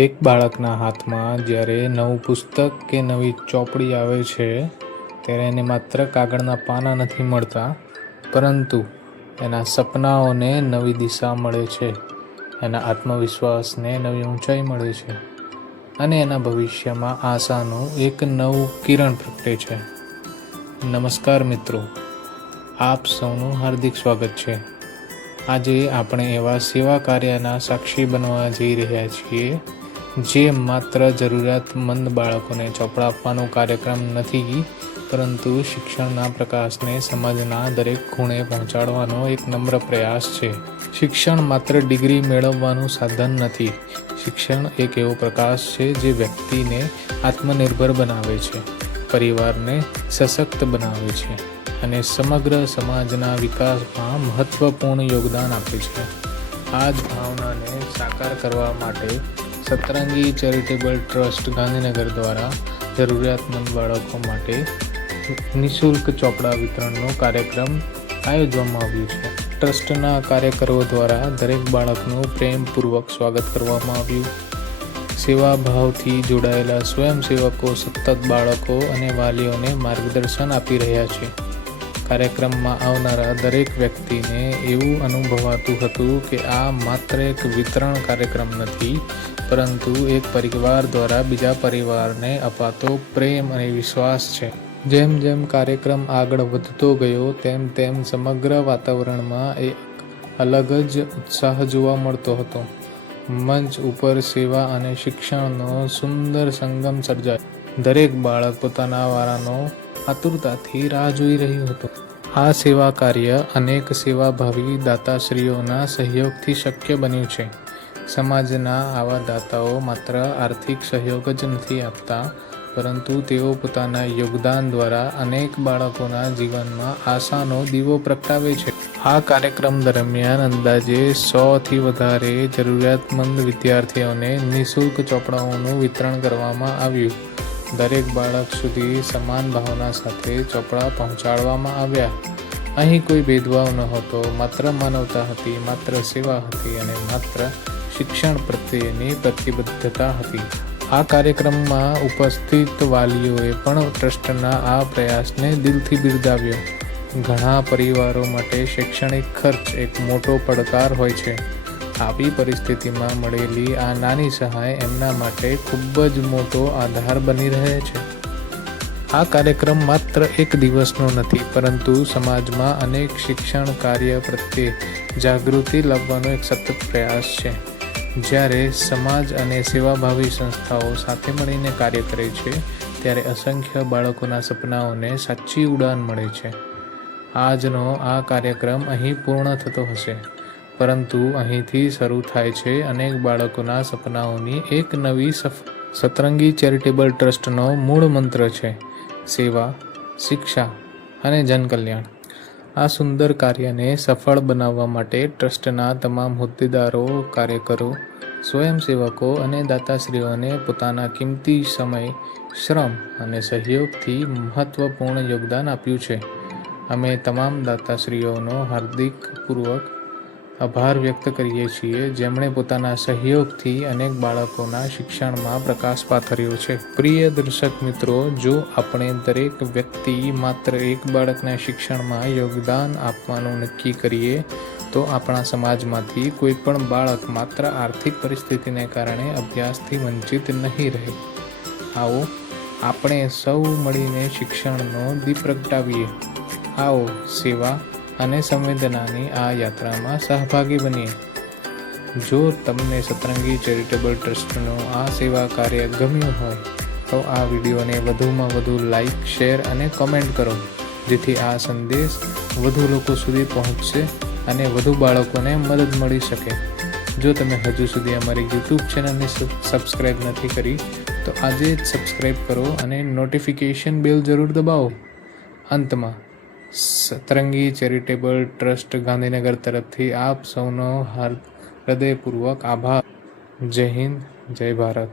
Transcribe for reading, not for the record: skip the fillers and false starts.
એક બાળકના હાથમાં જ્યારે નવું પુસ્તક કે નવી ચોપડી આવે છે ત્યારે એને માત્ર કાગળના પાના નથી મળતા, પરંતુ એના સપનાઓને નવી દિશા મળે છે, એના આત્મવિશ્વાસને નવી ઊંચાઈ મળે છે અને એના ભવિષ્યમાં આશાનું એક નવું કિરણ પ્રગટે છે. નમસ્કાર મિત્રો, આપ સૌનું હાર્દિક સ્વાગત છે. આજે આપણે એવા સેવા કાર્યના સાક્ષી બનવા જઈ રહ્યા છીએ જે માત્ર જરૂરિયાતમંદ બાળકોને ચોપડા આપવાનો કાર્યક્રમ નથી, પરંતુ શિક્ષણના પ્રકાશને સમાજના દરેક ખૂણે પહોંચાડવાનો એક નમ્ર પ્રયાસ છે. શિક્ષણ માત્ર ડિગ્રી મેળવવાનું સાધન નથી. શિક્ષણ એક એવો પ્રકાશ છે જે વ્યક્તિને આત્મનિર્ભર બનાવે છે, પરિવારને સશક્ત બનાવે છે અને સમગ્ર સમાજના વિકાસમાં મહત્વપૂર્ણ યોગદાન આપે છે. આ જ ભાવનાને સાકાર કરવા માટે સતરંગી ચેરિટેબલ ટ્રસ્ટ ગાંધીનગર દ્વારા જરૂરિયાતમંદ બાળકો માટે નિઃશુલ્ક ચોપડા વિતરણનો કાર્યક્રમ આયોજવામાં આવ્યું છે. ટ્રસ્ટના કાર્યકરો દ્વારા દરેક બાળકનું પ્રેમપૂર્વક સ્વાગત કરવામાં આવ્યું. સેવાભાવથી જોડાયેલા સ્વયંસેવકો સતત બાળકો અને વાલીઓને માર્ગદર્શન આપી રહ્યા છે. કાર્યક્રમમાં આવનારા દરેક વ્યક્તિને એવું અનુભવાતું હતું કે આ માત્ર એક વિતરણ કાર્યક્રમ નથી, પરંતુ એક પરિવાર દ્વારા બીજા પરિવારને અપાતો પ્રેમ અને વિશ્વાસ છે. જેમ જેમ કાર્યક્રમ આગળ વધતો ગયો તેમ સમગ્ર વાતાવરણમાં એક અલગ જ ઉત્સાહ જોવા મળતો હતો. મંચ ઉપર સેવા અને શિક્ષણનો સુંદર સંગમ સર્જાયો. દરેક બાળક પોતાના વારાનો આતુરતાથી રાહ જોઈ રહ્યું હતું. આ સેવા કાર્ય અનેક સેવાભાવી દાતાશ્રીઓના સહયોગથી શક્ય બન્યું છે. સમાજના આવા દાતાઓ માત્ર આર્થિક સહયોગ જ નથી આપતા, પરંતુ તેઓ પોતાના યોગદાન દ્વારા અનેક બાળકોના જીવનમાં આશાનો દીવો પ્રગટાવે છે. આ કાર્યક્રમ દરમિયાન અંદાજે 100થી વધારે જરૂરિયાતમંદ વિદ્યાર્થીઓને નિઃશુલ્ક ચોપડાઓનું વિતરણ કરવામાં આવ્યું. દરેક બાળક સુધી સમાન ભાવના સાથે ચોપડા પહોંચાડવામાં આવ્યા. અહીં કોઈ ભેદભાવ નહોતો, માત્ર માનવતા હતી, માત્ર સેવા હતી અને માત્ર શિક્ષણ પ્રત્યેની પ્રતિબદ્ધતા હતી. આ કાર્યક્રમમાં ઉપસ્થિત વાલીઓએ પણ ટ્રસ્ટના આ પ્રયાસને દિલથી બિરદાવ્યો. ઘણા પરિવારો માટે શૈક્ષણિક ખર્ચ એક મોટો પડકાર હોય છે. આવી પરિસ્થિતિમાં મળેલી આ નાની સહાય એમના માટે ખૂબ જ મોટો આધાર બની રહે છે. આ કાર્યક્રમ માત્ર એક દિવસનો નથી, પરંતુ સમાજમાં અનેક શિક્ષણ કાર્ય પ્રત્યે જાગૃતિ લાવવાનો એક સતત પ્રયાસ છે. જ્યારે સમાજ અને સેવાભાવી સંસ્થાઓ સાથે મળીને કાર્ય કરે છે, ત્યારે અસંખ્ય બાળકોના સપનાઓને સાચી ઉડાન મળે છે. આજનો આ કાર્યક્રમ અહીં પૂર્ણ થતો હશે, પરંતુ અહીંથી શરૂ થાય છે અનેક બાળકોના સપનાઓની એક નવી સફર. સતરંગી ચેરિટેબલ ટ્રસ્ટનો મૂળ મંત્ર છે સેવા, શિક્ષા અને જનકલ્યાણ. આ સુંદર કાર્યને સફળ બનાવવા માટે ટ્રસ્ટના તમામ હોદ્દેદારો, કાર્યકરો, સ્વયંસેવકો અને દાતાશ્રીઓને પોતાના કિંમતી સમય, શ્રમ અને સહયોગથી મહત્વપૂર્ણ યોગદાન આપ્યું છે. અમે તમામ દાતાશ્રીઓનો હાર્દિકપૂર્વક આભાર વ્યક્ત કરીએ છીએ, જેમણે પોતાના સહયોગથી અનેક બાળકોના શિક્ષણમાં પ્રકાશ પાથર્યો છે. પ્રિય દર્શક મિત્રો, જો આપણે દરેક વ્યક્તિ માત્ર એક બાળકના શિક્ષણમાં યોગદાન આપવાનું નક્કી કરીએ, તો આપણા સમાજમાંથી કોઈ પણ બાળક માત્ર આર્થિક પરિસ્થિતિને કારણે અભ્યાસથી વંચિત નહીં રહે. આવો આપણે સૌ મળીને શિક્ષણનો દીપ પ્રગટાવીએ. આવો સેવા અને સંવેદનાની આ યાત્રામાં સહભાગી બનીએ. જો તમને સતરંગી ચેરિટેબલ ટ્રસ્ટનું આ સેવા કાર્ય ગમ્યું હોય તો આ વિડીયોને વધુમાં વધુ લાઈક, શેર અને કોમેન્ટ કરો, જેથી આ સંદેશ વધુ લોકો સુધી પહોંચશે અને વધુ બાળકોને મદદ મળી શકે. જો તમે હજુ સુધી અમારી યુટ્યુબ ચેનલને સબસ્ક્રાઈબ નથી કરી તો આજે જ સબસ્ક્રાઈબ કરો અને નોટિફિકેશન બેલ જરૂર દબાવો. અંતમાં સતરંગી ચેરિટેબલ ટ્રસ્ટ ગાંધીનગર તરફથી આપ સૌનો હૃદયપૂર્વક આભાર. જય હિન્દ, જય ભારત.